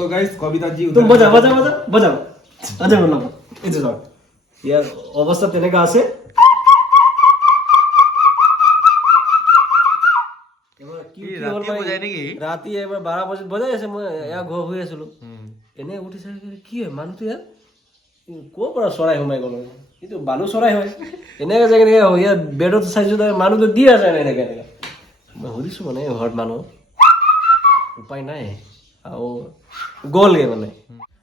तो गाइस कविता जी तुम बजाओ बजाओ बजाओ बजाओ আচ্ছা বললাম এই যে ইয়ার অবস্থা তেনেকা আছে এবাৰ কি ৰাতি বজাই নেকি ৰাতি এবাৰ 12 বজাত বজাই আছে মই এয়া ঘৰ হৈ আছিলো এনে উঠিছে কি হয় মানুহটো ইয়াৰ ক'ৰ পৰা চৰাই সোমাই গ'ল কিন্তু বালু চৰাই হয় এনেকে যে এনেকে ইয়াৰ বেডত চাইছো মানুহটো দি আছে এনেকে এনেকে মই সুধিছো মানে ঘৰত মানুহ উপায় নাই আৰু গ'লগে মানে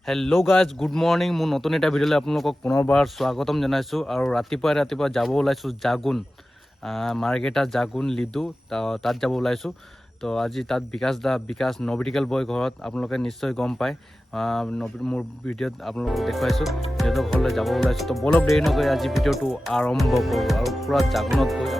হেল্ল' গাইজ গুড মৰ্ণিং মোৰ নতুন এটা ভিডিঅ'লৈ আপোনালোকক পুনৰবাৰ স্বাগতম জনাইছোঁ আৰু ৰাতিপুৱা যাব ওলাইছোঁ জাগুন মাৰ্কেটা জাগুন লিডু তাত যাব ওলাইছোঁ তো আজি তাত বিকাশ নভিটিকেল বয় ঘৰত আপোনালোকে নিশ্চয় গম পায় মোৰ ভিডিঅ'ত আপোনালোকক দেখুৱাইছোঁ সিহঁতৰ ঘৰলৈ যাব ওলাইছোঁ তো বলক দেৰি নকৰি আজি ভিডিঅ'টো আৰম্ভ কৰোঁ আৰু পূৰা জাগুনত গৈ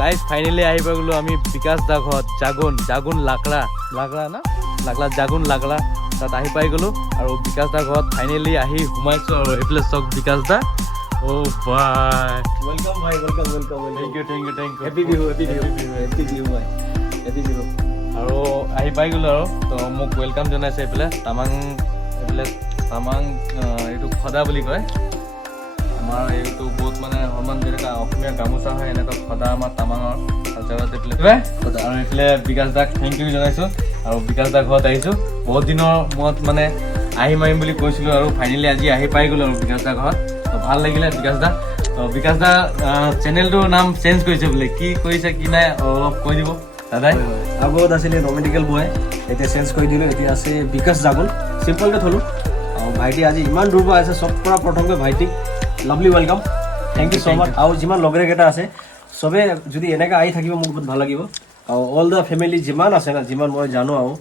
গাইজ ফাইনেলি আহি পাই গ'লোঁ আমি বিকাশ দা ঘৰত জাগুন লাকৰা না জাগুন লাকৰা তাত আহি পাই গ'লোঁ আৰু বিকাশ দা ঘৰত ফাইনেলি আহি সোমাইছোঁ আৰু এইফালে চাওক বিকাশ দা অ' বাই ওয়েলকাম ভাই welcome welcome thank you happy Bihu ভাই হেপী বিহু আৰু আহি পাই গ'লোঁ আৰু তো মোক ৱেলকাম জনাইছে এইফালে তামাং এইটো খদা বুলি কয় আমাৰ এইটো বহুত মানে সন্মান যেনেকুৱা অসমীয়া গামোচা হয় এনেকুৱা সদা আমাৰ তামাঙৰ কালচাৰত এইফালে আৰু এইফালে বিকাশ দাক থেংক ইউ জনাইছোঁ আৰু বিকাশ দাৰ ঘৰত আহিছোঁ বহুত দিনৰ মূৰত মানে আহিম বুলি কৈছিলোঁ আৰু ফাইনেলি আজি আহি পাই গ'লোঁ আৰু বিকাশ দাৰ ঘৰত তো ভাল লাগিলে বিকাশ দা তো বিকাশ দা চেনেলটোৰ নাম চেঞ্জ কৰিছে বোলে কি কৰিছে কি নাই অলপ কৈ দিব দাদাই আগত আছিলে নমেডিকেল বয় এতিয়া চেঞ্জ কৰি দিলোঁ এতিয়া আছে বিকাশ জাগুন চিম্পলকৈ থলোঁ আৰু ভাইটি আজি ইমান দূৰ পৰা আছে চব পৰা প্ৰথমকৈ ভাইটিক lovely welcome thank you so' much আৰু যিমান লগৰেকেইটা আছে চবে যদি এনেকৈ আহি থাকিব মোক বহুত ভাল লাগিব আৰু অল দ্য ফেমিলি যিমান আছে না যিমান মই জানো আৰু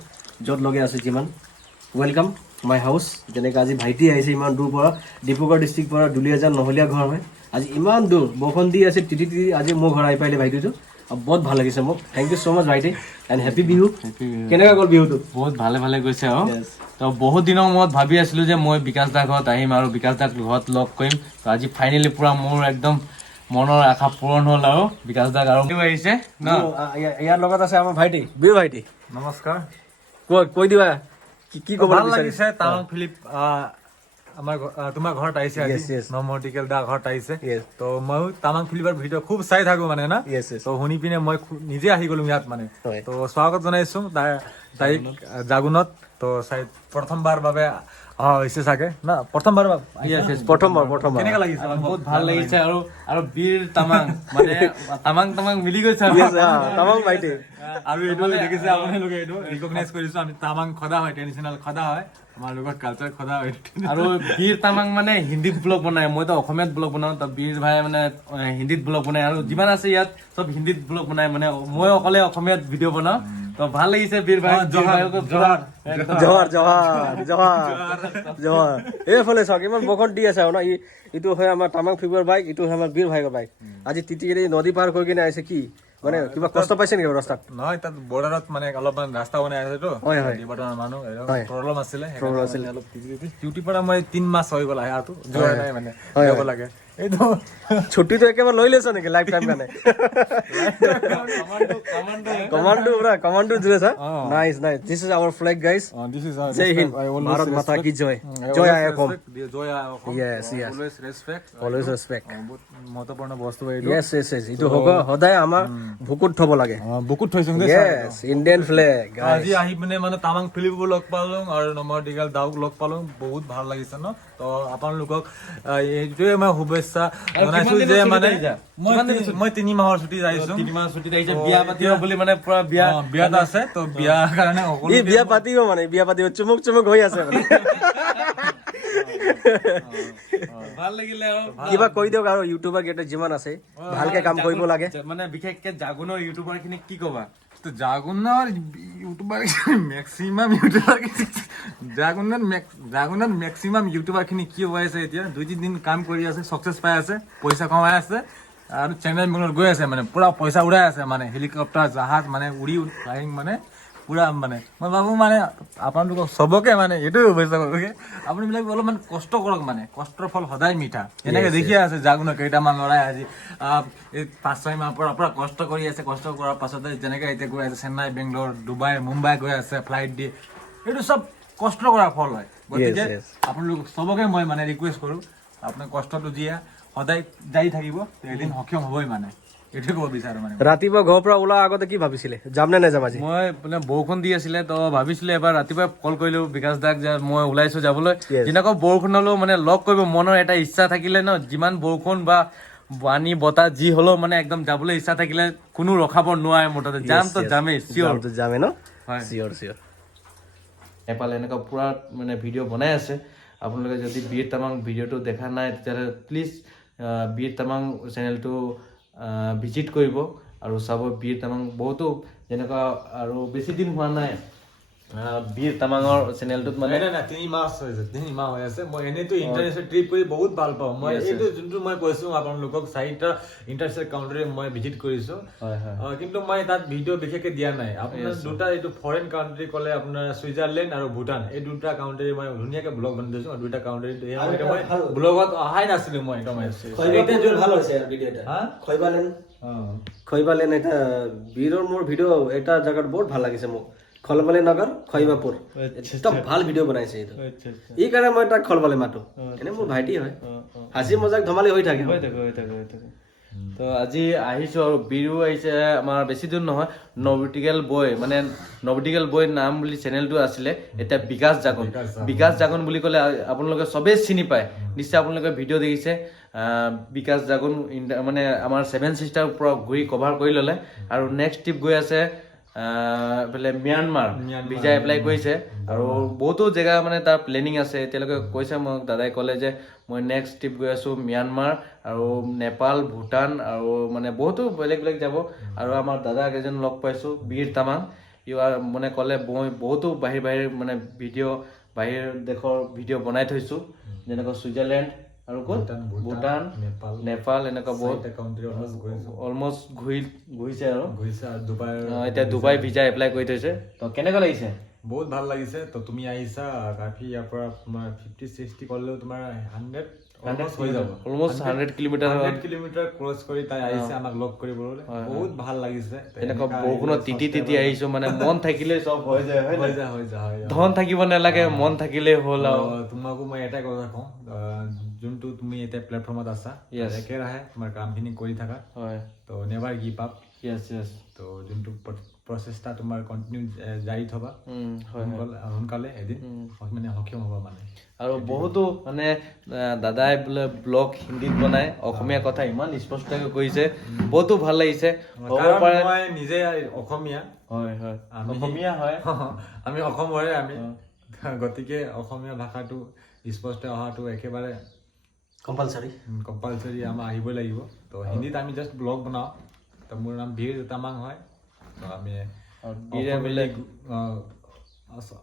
য'ত লগে আছে যিমান ৱেলকাম মাই হাউচ যেনেকৈ আজি ভাইটি আহিছে ইমান দূৰ পৰা ডিব্ৰুগড় ডিষ্ট্ৰিক্ট পৰা দুলীয়াজান নহলীয়া ঘৰ হয় আজি ইমান দূৰ বৰষুণ দি আছে তিতি আজি মোৰ ঘৰ আহি পাৰিলে ভাইটিটো আৰু বহুত ভাল লাগিছে মোক থেংক ইউ ছ' মাছ ভাইটি এণ্ড হেপী বিহু কেনেকৈ গ'ল বিহুটো বহুত ভালে গৈছে আৰু তো বহুত দিনৰ মূৰত ভাবি আছিলোঁ যে মই বিকাশ দাৰ ঘৰত আহিম আৰু বিকাশ দাক ঘৰত লগ কৰিম তো আজি ফাইনেলি পূৰা মোৰ একদম মনৰ আশা পূৰণ হ'ল আৰু বিকাশ দাক আৰু আহিছে ন ইয়াৰ লগত আছে আমাৰ ভাইটি বীৰ ভাইটি নমস্কাৰ কৈ দিবা কি ক'ব ভাল লাগিছে তামাং ফিলিপ আমাৰ তোমাৰ ঘৰত আহিছে নমটিকেল দা ঘৰত আহিছে তো ময়ো তামাং ফিলিপৰ ভিডিঅ' খুব চাই থাকো মানে না তো শুনি পিনে মই নিজে আহি গ'লো ইয়াত মানে তো স্বাগত জনাইছো তাইক জাগুনত তো প্ৰথমবাৰ বাবে হৈছে চাগে না প্ৰথমবাৰ কেনেকুৱা লাগিছে বহুত ভাল লাগিছে আৰু বীৰ তামাং মানে তামাং মিলি গৈছে তামাং ভাইটি আৰু এইটো দেখিছে আপোনালোকে এইটো ৰিকগনাইজ কৰিছো আমি তামাং খদা হয় ট্ৰেডিশ্যনেল খদা হয় আমাৰ লগত কালচাৰ খদা হয় আৰু বীৰ তামাং মানে হিন্দীত ব্লগ বনায় মইতো অসমীয়াত ব্লগ বনাওঁ তো বীৰ ভাই মানে হিন্দীত ব্লগ বনায় আৰু যিমান আছে ইয়াত চব হিন্দীত ব্লগ বনায় মানে মই অকলে অসমীয়াত ভিডিঅ' বনাওঁ তো ভাল লাগিছে বীৰ ভাই জহাৰ এইফালে চাওক ইমান বৰষুণ দি আছে ন ইটো হয় আমাৰ তামাং ফিবৰ বাইক ইটো হয় আমাৰ বীৰ ভাইকৰ বাইক আজি তিতি নদী পাৰ কৰি কিনে আহিছে কি মানে কিবা কষ্ট পাইছে নেকি ৰাস্তাত নহয় তাত বৰ্ডাৰত মানে অলপমান ৰাস্তা বনাই আছেতো মানুহ প্ৰব্লেম আছিলে অলপ ডিউটিৰ পৰা মই 3 মাহ হৈ গ'ল আহাটো যোৱা নাই মানে যাব লাগে এইটো ছুটিটো একেবাৰে লৈ লৈছ নেকি লাইফ টাইম কাৰণে কমান্ডো দিলে sir nice this is our flag guys this is জয় হিন্দ ভাৰত মাতা কি জয় জয় আই অসম জয় আই Assam Yes. Always respect always respect বহুত মহত্বপূৰ্ণ বস্তু এইটো yes এইটো হ'ব সদায় আমাৰ বুকুত থব লাগে বুকুত থৈছোঁ দেই yes ইণ্ডিয়ান ফ্লেগ আজি আহি পিনে মানে তামাং ফিলিপকো লগ পালোঁ আৰু নমৰডিগাল দাওক লগ পালোঁ বহুত ভাল লাগিছে ন তো আপোনালোকক এইটোৱে মই শুভেচ্ছা জনাইছোঁ যে মানে মই 3 মাহৰ ছুটী আহিছোঁ 3 মাহ ছুটীত আহিছে বিয়া পাতিব বুলি মানে পুৰা বিয়াত আছে তো বিয়াৰ কাৰণে ই বিয়া পাতিব মানে বিয়া পাতিব চুমুক হৈ আছে মানে ভাল লাগিলে আৰু কিবা কৈ দিয়ক আৰু ইউটিউবাৰ কেইটা যিমান আছে ভালকে কাম কৰিব লাগে মানে বিশেষকে জাগুনৰ ইউটিউবাৰ খিনি কি কবা তো জাগুনৰ ইউটিউবাৰ মেক্সিমাম ইউটিউবাৰ খিনি কি হৈ আছে এতিয়া 2-3 দিন কাম কৰি আছে চাকচেছ পাই আছে পইচা কমাই আছে আৰু চেন্নাই বেংগলোৰ গৈ আছে মানে পুৰা পইচা উৰাই আছে মানে হেলিকপ্টাৰ জাহাজ মানে উৰি ফ্লাইং মানে পুৰা মানে মই ভাবো মানে আপোনালোকক চবকে মানে এইটোৱে শুভেচ্ছা কৰোঁ আপোনালোকে অলপমান কষ্ট কৰক মানে কষ্টৰ ফল সদায় মিঠা এনেকে দেখিয়ে আছে জাগুনৰ কেইটামান ল'ৰাই আজি এই 5-6 মাহৰ পৰা পুৰা কষ্ট কৰি আছে কষ্ট কৰাৰ পাছতে যেনেকে এতিয়া গৈ আছে চেন্নাই বেংগলোৰ ডুবাই মুম্বাই গৈ আছে ফ্লাইট দি এইটো চব কষ্ট কৰাৰ ফল হয় গতিকে আপোনালোক চবকে মই মানে ৰিকুৱেষ্ট কৰোঁ আপোনাৰ কষ্টটো দিয়া সদায় জাৰি থাকিব এদিন সক্ষম হ'বই মানে এইটোৱে ক'ব বিচাৰোঁ মানে ৰাতিপুৱা ঘৰৰ পৰা ওলোৱাৰ আগতে কি ভাবিছিলে যাম নে নাযাম আজি মই মানে বৰষুণ দি আছিলে তো ভাবিছিলো এবাৰ ৰাতিপুৱা কল কৰিলো বিকাশ দাক যে মই ওলাইছো যাবলৈ যেনেকৈ বৰষুণ হ'লেও মানে লগ কৰিব মনৰ এটা ইচ্ছা থাকিলে ন যিমান বৰষুণ বা পানী বতাহ যি হ'লেও মানে একদম যাবলৈ ইচ্ছা থাকিলে কোনো ৰখাব নোৱাৰে মুঠতে যাম তো যামেই চিয়'ৰ যামে ন হয় চিয়'ৰ এফালে এনেকুৱা পুৰা মানে ভিডিঅ' বনাই আছে আপোনালোকে যদি বীৰ তামাং ভিডিঅ'টো দেখা নাই তেতিয়াহ'লে প্লিজ বীৰ তামাং চেনেলটো ভিজিট কৰিব আৰু চাব বীৰ তামাং বহুতো যেনেকুৱা আৰু বেছি দিন হোৱা নাই বীৰ তামাঙৰ চেনেলটোত মানে 3 মাহ হৈ আছে মই এনেইতো ইণ্টাৰনেশ্যনেল ট্ৰিপ কৰি বহুত ভাল পাওঁ মই এইটো যোনটো মই কৈছোঁ আপোনালোকক 4টা ইণ্টাৰনেশ্যনেল কাউণ্ট্ৰি মই ভিজিট কৰিছোঁ কিন্তু মই তাত ভিডিঅ' বিশেষকৈ দিয়া নাই আপোনাৰ দুটা এইটো ফৰেইন কাউণ্ট্ৰি ক'লে আপোনাৰ ছুইজাৰলেণ্ড আৰু ভূটান এই দুটা কাউণ্ট্ৰি মই ধুনীয়াকৈ ব্লগ বনাই দিছোঁ আৰু দুটা কাউণ্ট্ৰি মই ব্লগত অহাই নাছিলোঁ মই একদম এতিয়া ভাল হৈছে ভিডিঅ'টা খৈবালেন এটা বীৰৰ মোৰ ভিডিঅ' এটা জেগাত বহুত ভাল লাগিছে মোক খলবালি নগৰ খৈবাপুৰ একদম ভাল ভিডিঅ' বনাইছে এইটো এই কাৰণে মই তাক খলবালি মাতো এনে মোৰ ভাইটি হয় হাঁচি মজাক ধেমালি হৈ থাকে তো আজি আহিছো আৰু বীৰো আহিছে আমাৰ বেছি দূৰ নহয় নৱটিকেল বয় নাম বুলি চেনেলটো আছিলে এতিয়া বিকাশ জাগন বুলি ক'লে আপোনালোকে চবেই চিনি পায় নিশ্চয় আপোনালোকে ভিডিঅ' দেখিছে বিকাশ জাগন মানে আমাৰ 7 চিষ্টাৰ পৰা ঘূৰি কভাৰ কৰি ল'লে আৰু নেক্সট ট্ৰিপ গৈ আছে এইফালে ম্যানমাৰ ভিজা এপ্লাই কৰিছে আৰু বহুতো জেগা মানে তাৰ প্লেনিং আছে এতিয়ালৈকে কৈছে মোক দাদাই ক'লে যে মই নেক্সট ট্ৰিপ গৈ আছোঁ ম্যানমাৰ আৰু নেপাল ভূটান আৰু মানে বহুতো বেলেগ যাব আৰু আমাৰ দাদাক এজন লগ পাইছোঁ বীৰ তামাং মানে ক'লে মই বহুতো বাহিৰ মানে ভিডিঅ' বাহিৰ দেশৰ ভিডিঅ' বনাই থৈছোঁ যেনেকৈ ছুইজাৰলেণ্ড আৰু ক'ত ভূটান নেপাল এনেকুৱা বহুত অলমষ্ট ঘূৰিছে আৰু এতিয়া ডুবাই ভিজা এপ্লাই কৰি থৈছে তো কেনেকুৱা লাগিছে বহুত ভাল লাগিছে তো তুমি আহিছা কাফি ইয়াৰ পৰা তোমাৰ 50-60 কৰিলেও তোমাৰ 100 হৈ যাব অলমষ্ট 100 কিলোমিটাৰ ক্ৰছ কৰি তাই আহিছে আমাক লগ কৰিবলৈ বহুত ভাল লাগিছে এনেকুৱা বৰষুণত তিতি আহিছো মানে মন থাকিলে চব হৈ যায় ধন থাকিব নালাগে মন থাকিলেই হ'ল আৰু তোমাকো মই এটাই কথা কওঁ যোনটো তুমি এতিয়া প্লেটফৰ্মত আছা একেৰাহে তোমাৰ কামখিনি কৰি থাকা হয় তো নেভাৰ গিভ আপ ইয়েছ তো যোনটো প্ৰচেষ্টা তোমাৰ কণ্টিনিউ জাৰি থবা সোনকালে এদিন মানে সক্ষম হ'ব মানে আৰু বহুতো মানে দাদাই বোলে ব্লগ হিন্দীত বনাই অসমীয়া কথা ইমান স্পষ্টকৈ কৈছে বহুতো ভাল লাগিছে মই নিজে অসমীয়া আমি অসমৰে আমি গতিকে অসমীয়া ভাষাটো স্পষ্ট অহাটো একেবাৰে কম্পালচৰি আমাৰ আহিবই লাগিব তো হিন্দীত আমি জাষ্ট ব্লগ বনাওঁ তো মোৰ নাম বীৰ তামাং হয় তো আমি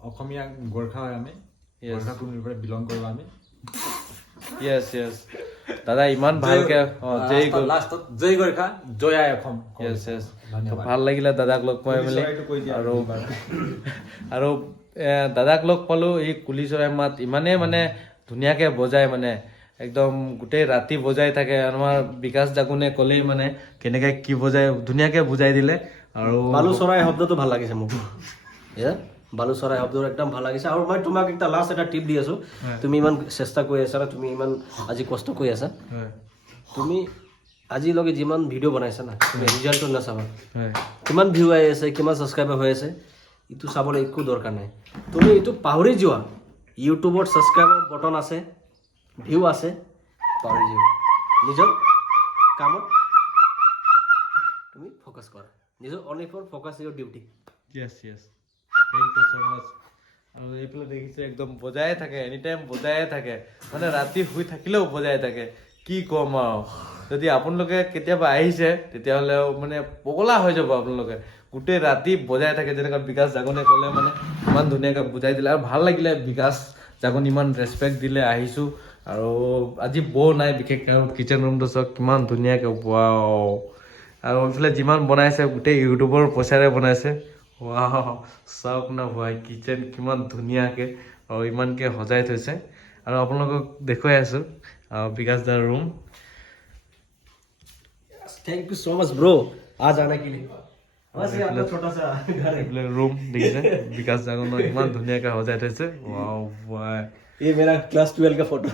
অসমীয়া গোৰ্খা হয় আমি গোৰ্খা কোনোৰ পৰা বিলং কৰোঁ আমি ইয়েছ দাদা ইমান ভালকে জয় গোৰ্খা জয় আই অসম ভাল লাগিলে দাদাক লগ পাই মেলি আৰু দাদাক লগ পালোঁ এই কুলি চৰাই মাত ইমানেই মানে ধুনীয়াকৈ বজায় মানে একদম গোটেই ৰাতি বজাই থাকে আমাৰ বিকাশ জাগুনে ক'লেই মানে কেনেকে কি বজাই ধুনীয়াকে বুজাই দিলে আৰু বালু চৰাই শব্দটো ভাল লাগিছে মোক বালু চৰাই শব্দটো একদম ভাল লাগিছে আৰু মই তোমাক এটা লাষ্ট এটা টিপ দি আছো তুমি ইমান চেষ্টা কৰি আছা না তুমি ইমান আজি কষ্ট কৰি আছা তুমি আজিলৈকে যিমান ভিডিঅ' বনাইছা না তুমি ৰিজাল্টটো নাচাবা কিমান ভিউ আহি আছে কিমান ছাবস্ক্ৰাইবাৰ হৈ আছে এইটো চাবলৈ একো দৰকাৰ নাই তুমি এইটো পাহৰি যোৱা ইউটিউবত ছাবস্ক্ৰাইবাৰ বটন আছে ভিউ আছে পাহৰি যোৱা নিজৰ কামত তুমি ফ'কাছ কৰা নিজৰ only for focus your duty yes thank you so' much আৰু এইফালে দেখিছে একদম বজাই থাকে এনি টাইম বজাই থাকে মানে ৰাতি শুই থাকিলেও বজাই থাকে কি ক'ম আৰু যদি আপোনালোকে কেতিয়াবা আহিছে তেতিয়াহ'লে মানে পগলা হৈ যাব আপোনালোকে গোটেই ৰাতি বজাই থাকে যেনেকৈ বিকাশ জাগনে ক'লে মানে ইমান ধুনীয়াকৈ বুজাই দিলে আৰু ভাল লাগিলে বিকাশ জাগন ইমান ৰেচপেক্ট দিলে আহিছোঁ আৰু আজি বৌ নাই বিশেষকৈ আৰু কিচেন ৰুমটো চাওক কিমান ধুনীয়াকৈ ৱাও আৰু এইফালে যিমান বনাইছে গোটেই ইউটিউবৰ পইচাৰে বনাইছে ৱাও চাওক না ভাই কিচেন কিমান ধুনীয়াকৈ আৰু ইমানকৈ সজাই থৈছে আৰু আপোনালোকক দেখুৱাই আছোঁ বিকাশ দাৰ room thank you so much bro आज आने के लिए बस ये आपका छोटा सा घर है এইফালে ৰুম দেখিছে বিকাশ জাগনৰ ইমান ধুনীয়াকৈ সজাই থৈছে ৱাও ভাই ये मेरा क्लास 12 का फोटो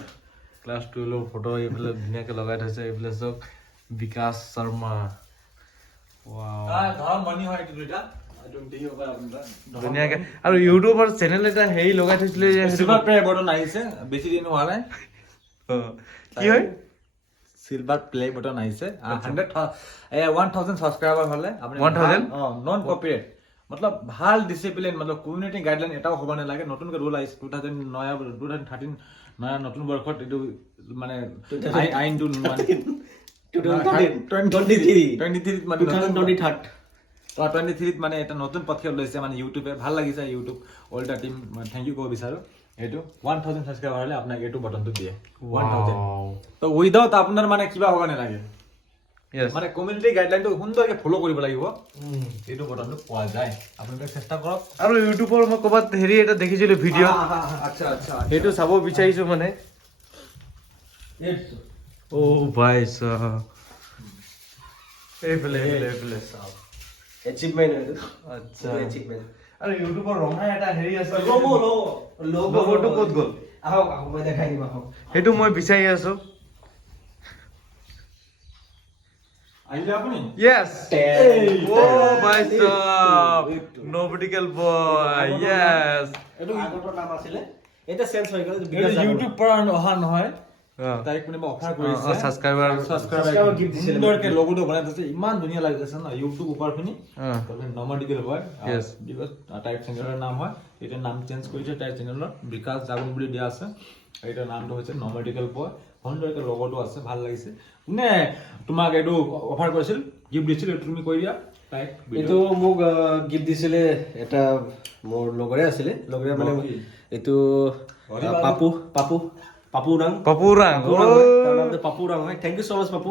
ক্লাছ 12ৰ ফটো এইফালে ধুনীয়াকৈ লগাই থৈছে এইফালে চাওক বিকাশ শৰ্মা ৱাও ঘৰৰ মনি হয় এইটো দুইটা এইটো দেখিব পাৰে আপোনালোকে ধুনীয়াকৈ আৰু ইউটিউবৰ চেনেল এটা হেৰি লগাই থৈছিলে যে চিলভাৰ প্লে বটন আহিছে বেছি দিন হোৱা নাই কি হয় সিলভার প্লে বটন আহিছে 1000 সাবস্ক্রাইবার হলে আপনি 1000 নন কপিরাইট मतलब ভাল ডিসিপ্লিন मतलब কমিউনিটি গাইডলাইন এটাও হ'ব নালাগে নতুনকৈ ৰুল আহিছে 2013 নয়া নতুন বৰ্ষত এইটো মানে আইনটো মানে 23 মানে 23 মানে এটা নতুন পদক্ষেপ লৈছে মানে ইউটিউবে ভাল লাগিছে YouTube all the team thank you ক'ব বিচাৰো এইটো 1000 সাবস্ক্ৰাইবাৰ হলে আপোনাক এইটো বটনটো দিয়ে 1000 তো উইদাউট আপোনাৰ মানে কিবা হ'ব নালাগে মানে কমিউনিটি গাইডলাইনটো সুন্দৰকৈ ফলো কৰিব লাগিব এইটো বটনটো পোৱা যায় আপোনালোকে চেষ্টা কৰক আৰু ইউটিউবৰ মই ক'ৰবাত হেৰি এটা দেখিছিলোঁ ভিডিঅ' अच्छा अच्छा সেইটো চাব বিচাৰিছোঁ মানে অ ভাই সাহ এইফালে अचीवमेंट है আচ্ছা अचीवमेंट আৰু ইউটিউবৰ ৰঙা এটা হেৰি আছে लोगोটো ক'ত গ'ল আহক মই দেখাই দিম আহক সেইটো মই বিচাৰি আছোঁ আহিলে আপুনি Yes. Oh my God. Nobodical boy. Yes. এইটো আগতৰ নাম আছিলে এটা চেঞ্জ হৈ গ'ল ইউটিউব পৰা অহা নহয় তাইক মানে অফাৰ কৰিছে সাবস্ক্ৰাইবাৰ গিফট দিছিলে সুন্দৰকৈ লগোটো বনাই দিছে ইমান ধুনীয়া লাগিছে না ইউটিউব ওপৰখিনি নৰ্মাডিকেল হয় Yes. বিকজ তাইৰ চেনেলৰ নাম হয় এতিয়া নাম চেঞ্জ কৰিছে তাইৰ চেনেলৰ বিকাশ জাগন বুলি দিয়া আছে এইটো নামটো হৈছে নৰ্মাডিকেল বয় সুন্দৰকৈ লগোটো আছে ভাল লাগিছে কোনে তোমাক এইটো অফাৰ কৰিছিল গিফট দিছিল এইটো তুমি কৈ দিয়া তাইক এইটো মোক গিফট দিছিলে এটা মোৰ লগৰে আছিলে লগৰে মানে এইটো পাপু পাপু পাপু ৰাং পপুৰাং তাৰ নামটো পাপু ৰাং হয় থ্যাংক ইউ সো মাচ পাপু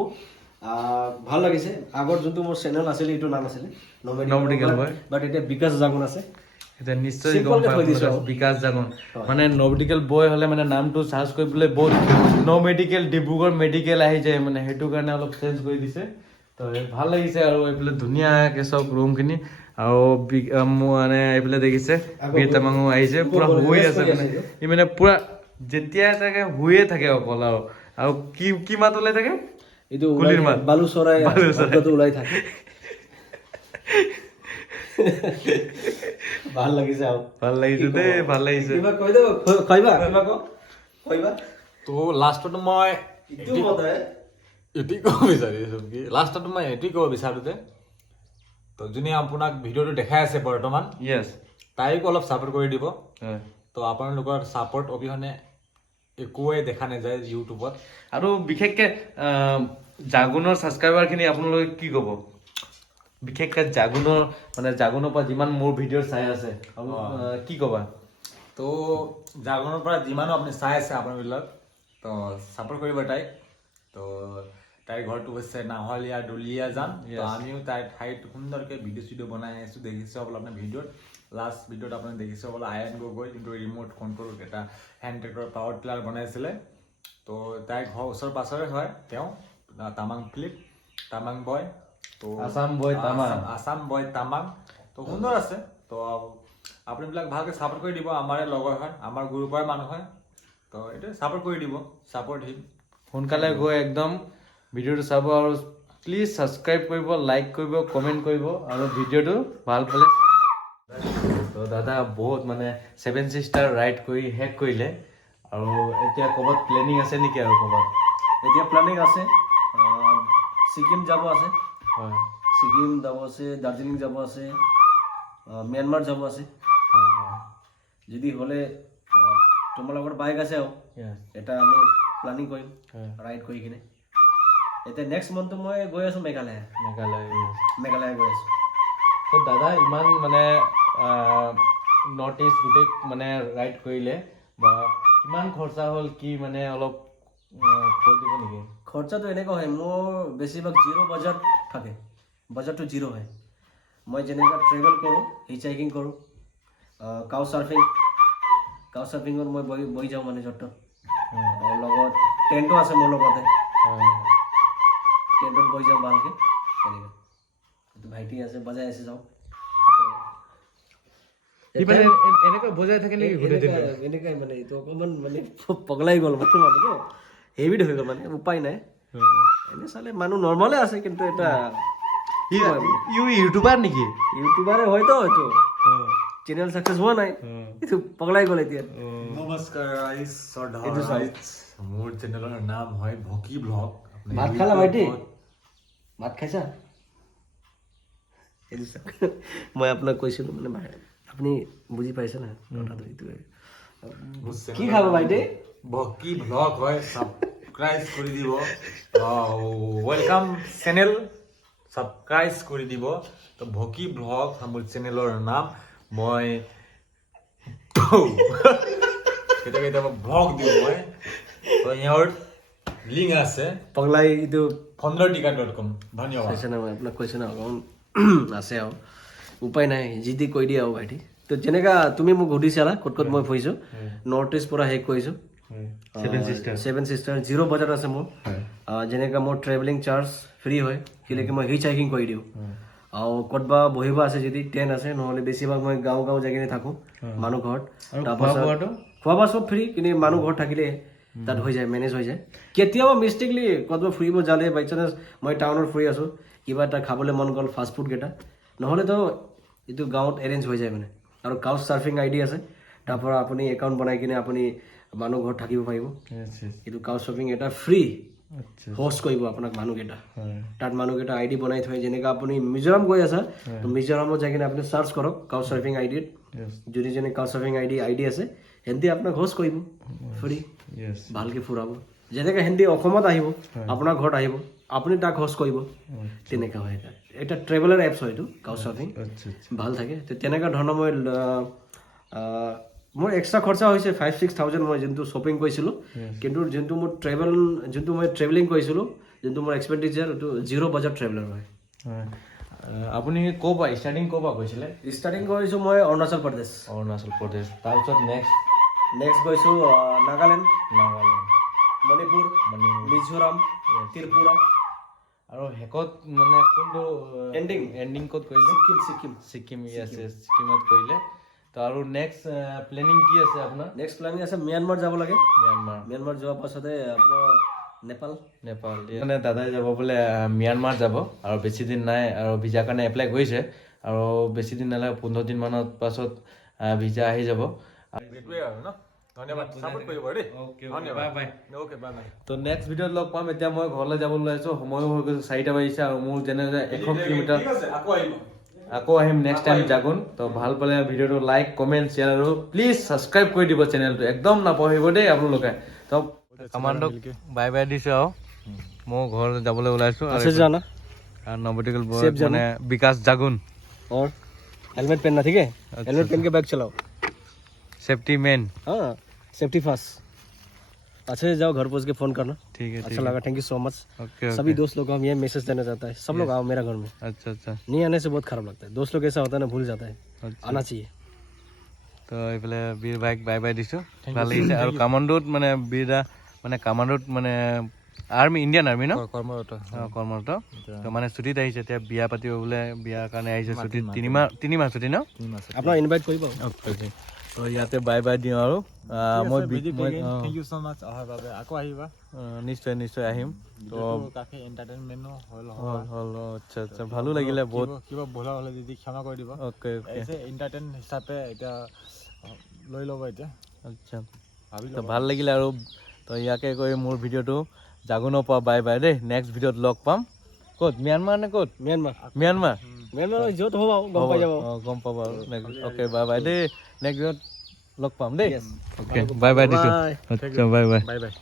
ভাল লাগিছে আগৰ যোনটো মোৰ চেনেল আছিলে এইটো নাম আছিলে Nobodical boy. বাট এতিয়া বিকাশ জাগন আছে এতিয়া নিশ্চয় Simple গম কে থৈ দিছো পাই আৰু। বিকাশ জাগন মানে নবডিকেল বয় হ'লে মানে নামটো চাৰ্চ কৰিবলৈ বহুত নমেডিকেল ডিব্ৰুগড় মেডিকেল আহি যায় মানে সেইটো কাৰণে অলপ চেঞ্জ কৰি দিছে তো ভাল লাগিছে আৰু এইফালে ধুনীয়াকৈ চব ৰুমখিনি আৰু মানে এইফালে দেখিছে বিয়েতামাঙো আহিছে পুৰা শুই আছে মানে ই মানে পুৰা যেতিয়া থাকে শুয়ে থাকে অকল আৰু কি মাত ওলাই থাকে এইটো কুলিৰ মাত বালু চৰাই শব্দটো ওলাই থাকে ভাল লাগিছে আৰু ভাল লাগিছে দেই ভাল লাগিছে কিবা কৈ দেব কইবা কিবা কইবা তো লাষ্টত মই ইটো মতে এটি ক'ব বিচাৰিছোঁ কি লাষ্টত মই এটি ক'ব বিচাৰোঁ যে তো যোনে আপোনাক ভিডিঅ'টো দেখাই আছে বৰ্তমান য়েছ তাইকো অলপ ছাপোৰ্ট কৰি দিব হয় তো আপোনালোকৰ ছাপোৰ্ট অবিহনে একোৱে দেখা নাযায় ইউটিউবত আৰু বিশেষকৈ জাগুনৰ ছাবস্ক্ৰাইবাৰখিনি আপোনালোকে কি ক'ব বিশেষকৈ জাগুনৰ মানে জাগুনৰ পৰা যিমান মোৰ ভিডিঅ' চাই আছে কি ক'বা তো জাগৰণৰ পৰা যিমানো আপুনি চাই আছে আপোনাবিলাক তো ছাপোৰ্ট কৰিব তাইক তো তাইৰ ঘৰটো হৈছে নাহলীয়া ডলিয়া যাম তো আমিও তাইৰ ঠাইত সুন্দৰকৈ ভিডিঅ' বনাই আহিছোঁ দেখিছে হ'বলা আপোনাৰ ভিডিঅ'ত লাষ্ট ভিডিঅ'ত আপুনি দেখিছে হ'বলা আয়ন গগৈ যোনটো ৰিম'ট কণ্ট্ৰল এটা হেণ্ড ট্ৰেক্টৰ পাৱাৰ টিলাৰ বনাইছিলে তো তাই ঘৰ ওচৰ পাছৰে হয় তেওঁ তামাং ফিলিপ তামাং বয় তো আসাম বয় তামাং আসাম বয় তামাং তো সুন্দৰ আছে তো আপোনালোক ভালকৈ ছাপোৰ্ট কৰি দিব আমাৰে লগৰ হয় আমাৰ গ্ৰুপৰ মানুহ হয় তো এইটো ছাপোৰ্ট কৰি দিব ছাপোৰ্ট হিম সোনকালে গৈ একদম ভিডিঅ'টো চাব আৰু প্লিজ ছাবস্ক্ৰাইব কৰিব লাইক কৰিব কমেণ্ট কৰিব আৰু ভিডিঅ'টো ভাল পালে তো দাদা বহুত মানে 7 চিষ্টাৰ ৰাইড কৰি শেষ কৰিলে আৰু এতিয়া ক'ৰবাত প্লেনিং আছে নেকি আৰু ক'ৰবাত এতিয়া প্লেনিং আছে ছিকিম যাব আছে হয় ছিকিম যাব আছে দাৰ্জিলিং যাব আছে ম্যানমাৰ যাব আছে যদি হ'লে তোমাৰ লগত বাইক আছে আৰু এটা আমি প্লেনিং কৰিম ৰাইড কৰি কিনে এতিয়া নেক্সট মান্থটো মই গৈ আছোঁ মেঘালয় গৈ আছোঁ তো দাদা ইমান মানে নৰ্থ ইষ্ট গোটেই মানে ৰাইড কৰিলে বা কিমান খৰচা হ'ল কি মানে অলপ কৈ দিব নেকি খৰচাটো এনেকুৱা হয় মোৰ বেছিভাগ জিৰ' বাজেট থাকে বাজেটটো জিৰ' হয় মই যেনেকৈ ট্ৰেভেল কৰোঁ হিচ হাইকিং কৰোঁ কাউ চাৰ্ফিঙত মই বহি যাওঁ মানে য'ত লগত টেণ্টো আছে মোৰ লগতে টেণ্টত বহি যাওঁ ভালকৈ তেনেকৈ ভাইটি আছে বজাই আছে যাওঁ এনেকৈ বজাই থাকে নেকি এনেকুৱাই মানে এইটো অকণমান মানে পগলাই গ'ল মানে মানুহটো হেভিড হৈ গ'ল মানে উপায় নাই এনে চালে মানুহ নৰ্মেলে আছে কিন্তু এটা ইউটিউবাৰ নেকি ইউটিউবাৰে হয়তো হয়তো চেনেল ছাকচেছ হোৱা নাই এইটো পগলাই গ'ল এতিয়া নমস্কাৰ ৰাইজ মোৰ চেনেলৰ নাম হয় ভকি ব্লগ ভাত খালা ভাইটি ভাত খাইছা এইটো মই আপোনাক কৈছিলোঁ মানে আপুনি বুজি পাইছে না কথাটো এইটোৱে কি খাব ভাইটি ভকি ব্লগ হয় ছাবস্ক্ৰাইব কৰি দিব ৱেলকাম চেনেল ছাবস্ক্ৰাইব কৰি দিব তো ভকি ব্লগ মোৰ চেনেলৰ নাম মই কেতিয়াবা ব্লগ দিওঁ মই তো ইহঁৰ লিংক আছে পগলাই এইটো fondertika.com ধন্যবাদ কৈছে না মই আপোনাক কৈছোঁ না অকণ আছে আৰু উপায় নাই যি দি কৈ দিয়া আৰু ভাইটি তো যেনেকা তুমি মোক সুধিছিলা ক'ত ক'ত মই ফুৰিছোঁ নৰ্থ ইষ্ট পৰা শেষ কৰিছোঁ 7 চিষ্টাৰ জিৰ' বাজেট আছে মোৰ যেনেকা মোৰ ট্ৰেভেলিং চাৰ্জ ফ্ৰী হয় কেলেকি মই হিচ হাইকিং কৰি দিওঁ আৰু ক'তবা বহিব আছে যদি টেণ্ট আছে নহ'লে বেছিভাগ মই গাঁও যাই কিনে থাকোঁ মানুহ ঘৰত তাৰপাছত খোৱা বোৱা চব ফ্ৰী কিন্তু মানুহ ঘৰত থাকিলে তাত হৈ যায় মেনেজ হৈ যায় কেতিয়াবা মিষ্টেকলি ক'ৰবাত ফুৰিব যালে বাই চান্স মই টাউনত ফুৰি আছোঁ কিবা এটা খাবলৈ মন গ'ল ফাষ্ট ফুডকেইটা নহ'লেতো এইটো গাঁৱত এৰেঞ্জ হৈ যায় মানে আৰু কাউচ চাৰ্ফিং আইডি আছে তাৰপৰা আপুনি একাউণ্ট বনাই কিনে আপুনি মানুহ ঘৰত থাকিব পাৰিব এইটো কাউচ চাৰ্ফিং এটা ফ্ৰী হোষ্ট কৰিব আপোনাক মানুহকেইটা তাত মানুহকেইটা আইডি বনাই থয় যেনেকৈ আপুনি মিজোৰাম গৈ আছা তো মিজোৰামত যাই কিনে আপুনি চাৰ্চ কৰক কাউচ চাৰ্ফিং আইডিত যদি যেনে কাউচ চাৰ্ফিং আইডি আছে সিহঁতে আপোনাক হোষ্ট কৰিব ফ্ৰী ভালকৈ ফুৰাব যেনেকৈ সিহঁতে অসমত আহিব আপোনাৰ ঘৰত আহিব আপুনি তাক হোষ্ট কৰিব তেনেকুৱা হয় এটা ট্ৰেভেলাৰ এপছ হয় এইটো কাউচ চাৰ্ফিং ভাল থাকে তেনেকুৱা ধৰণৰ মই মোৰ এক্সট্ৰা খৰচা হৈছে 5-6,000 মই যোনটো শ্বপিং কৰিছিলোঁ কিন্তু যোনটো মই ট্ৰেভেলিং কৰিছিলোঁ যোনটো মোৰ এক্সপেণ্ডিচাৰ এইটো জিৰ' বাজেট ট্ৰেভেলাৰ হয় আপুনি ক'ৰ পৰা ষ্টাৰ্টিং ক'ৰ পৰা কৈছিলে ষ্টাৰ্টিং কৰিছোঁ মই অৰুণাচল প্ৰদেশ তাৰপিছত নেক্সট গৈছোঁ নাগালেণ্ড মণিপুৰ মিজোৰাম ত্ৰিপুৰা আৰু শেষত মানে কোনটো এণ্ডিং ক'ত কৰিলে ছিকিম ছিকিমত কৰিলে তো আৰু নেক্সট প্লেনিং কি আছে আপোনাৰ নেক্সট প্লেনিং আছে ম্যানমাৰ যাব লাগে ম্যানমাৰ যোৱাৰ পাছতে আপোনাৰ নেপাল মানে দাদাই যাব বোলে ম্যানমাৰ যাব আৰু বেছি দিন নাই আৰু ভিজাৰ কাৰণে এপ্লাই কৰিছে আৰু বেছি দিন নালাগে 15 দিন মানৰ পাছত ভিজা আহি যাব তো নেক্সট ভিডিঅ'ত লগ পাম এতিয়া মই ঘৰলৈ যাব ওলাইছোঁ সময়ো হৈ গৈছে 4টা বাজিছে আৰু মোৰ যেনে 100 কিলোমিটাৰ আকৌ আহিম নেক্সট টাইম জাগোন তো ভাল পালে ভিডিঅ'টো লাইক কমেণ্ট শ্বেয়াৰ আৰু প্লিজ ছাবস্ক্ৰাইব কৰি দিব চেনেলটো একদম নাপাহৰিব দেই আপোনালোকে তো কামাণ্ডক বাই বাই দিছোঁ আৰু মই ঘৰলৈ যাবলৈ ওলাইছোঁ আৰু নৱটিকেল মানে বিকাশ জাগোন और हेलमेट पहनना ठीक है हेलमेट पहन के बाइक चलाओ सेफ्टी मेन हाँ सेफ्टी फर्स्ट अच्छे से जाओ घर पहुँच के फोन करना ठीक है अच्छा लगा thank you so much okay सभी दोस्त लोग को हम ये मैसेज देना चाहता है सब लोग आओ मेरा घर में अच्छा नहीं आने से बहुत खराब लगता है दोस्त लोग ऐसा होता है ना भूल जाता है आना चाहिए তো এইফালে বীৰ বাইক বাই বাই দিছোঁ ভাল লাগিছে আৰু কামণ্ডত মানে বীৰদা মানে কামাণ্ডত মানে আৰ্মি ইণ্ডিয়ান আৰ্মি ন কৰ্মৰত কৰ্মৰত তো মানে ছুটীত আহিছে এতিয়া বিয়া পাতিব বোলে বিয়াৰ কাৰণে আহিছে ছুটীত তিনিমাহ ছুটী ন আপোনাক ইনভাইট কৰিব অ'কে তো ইয়াতে বাই বাই দিওঁ আৰু মই থেংক ইউ ছ মাছ অহাৰ বাবে আকৌ আহিবা নিশ্চয় নিশ্চয় আহিম তো কাকে এণ্টাৰটেইনমেণ্টো হ'ল হ'ল আচ্ছা আচ্ছা ভালো লাগিলে বহুত কিবা ভুল হ'লে যদি ক্ষমা কৰি দিব অ'কে অ'কে এণ্টাৰটেইন হিচাপে এতিয়া লৈ ল'ব এতিয়া আচ্ছা তো ভাল লাগিলে আৰু তো ইয়াকে কৈ মোৰ ভিডিঅ'টো জাগোনৰ পৰা বাই বাই দেই নেক্সট ভিডিঅ'ত লগ পাম ক'ত ম্যানমাৰ নে ক'ত ম্যানমাৰ য'ত হ'ব আৰু গম পাই যাব গম পাব আৰু অ'কে বাই বাই দেই নেক্সট ভিডিঅ'ত লগ পাম দেই অ'কে বাই বাই দিছোঁ আচ্ছা বাই বাই বাই বাই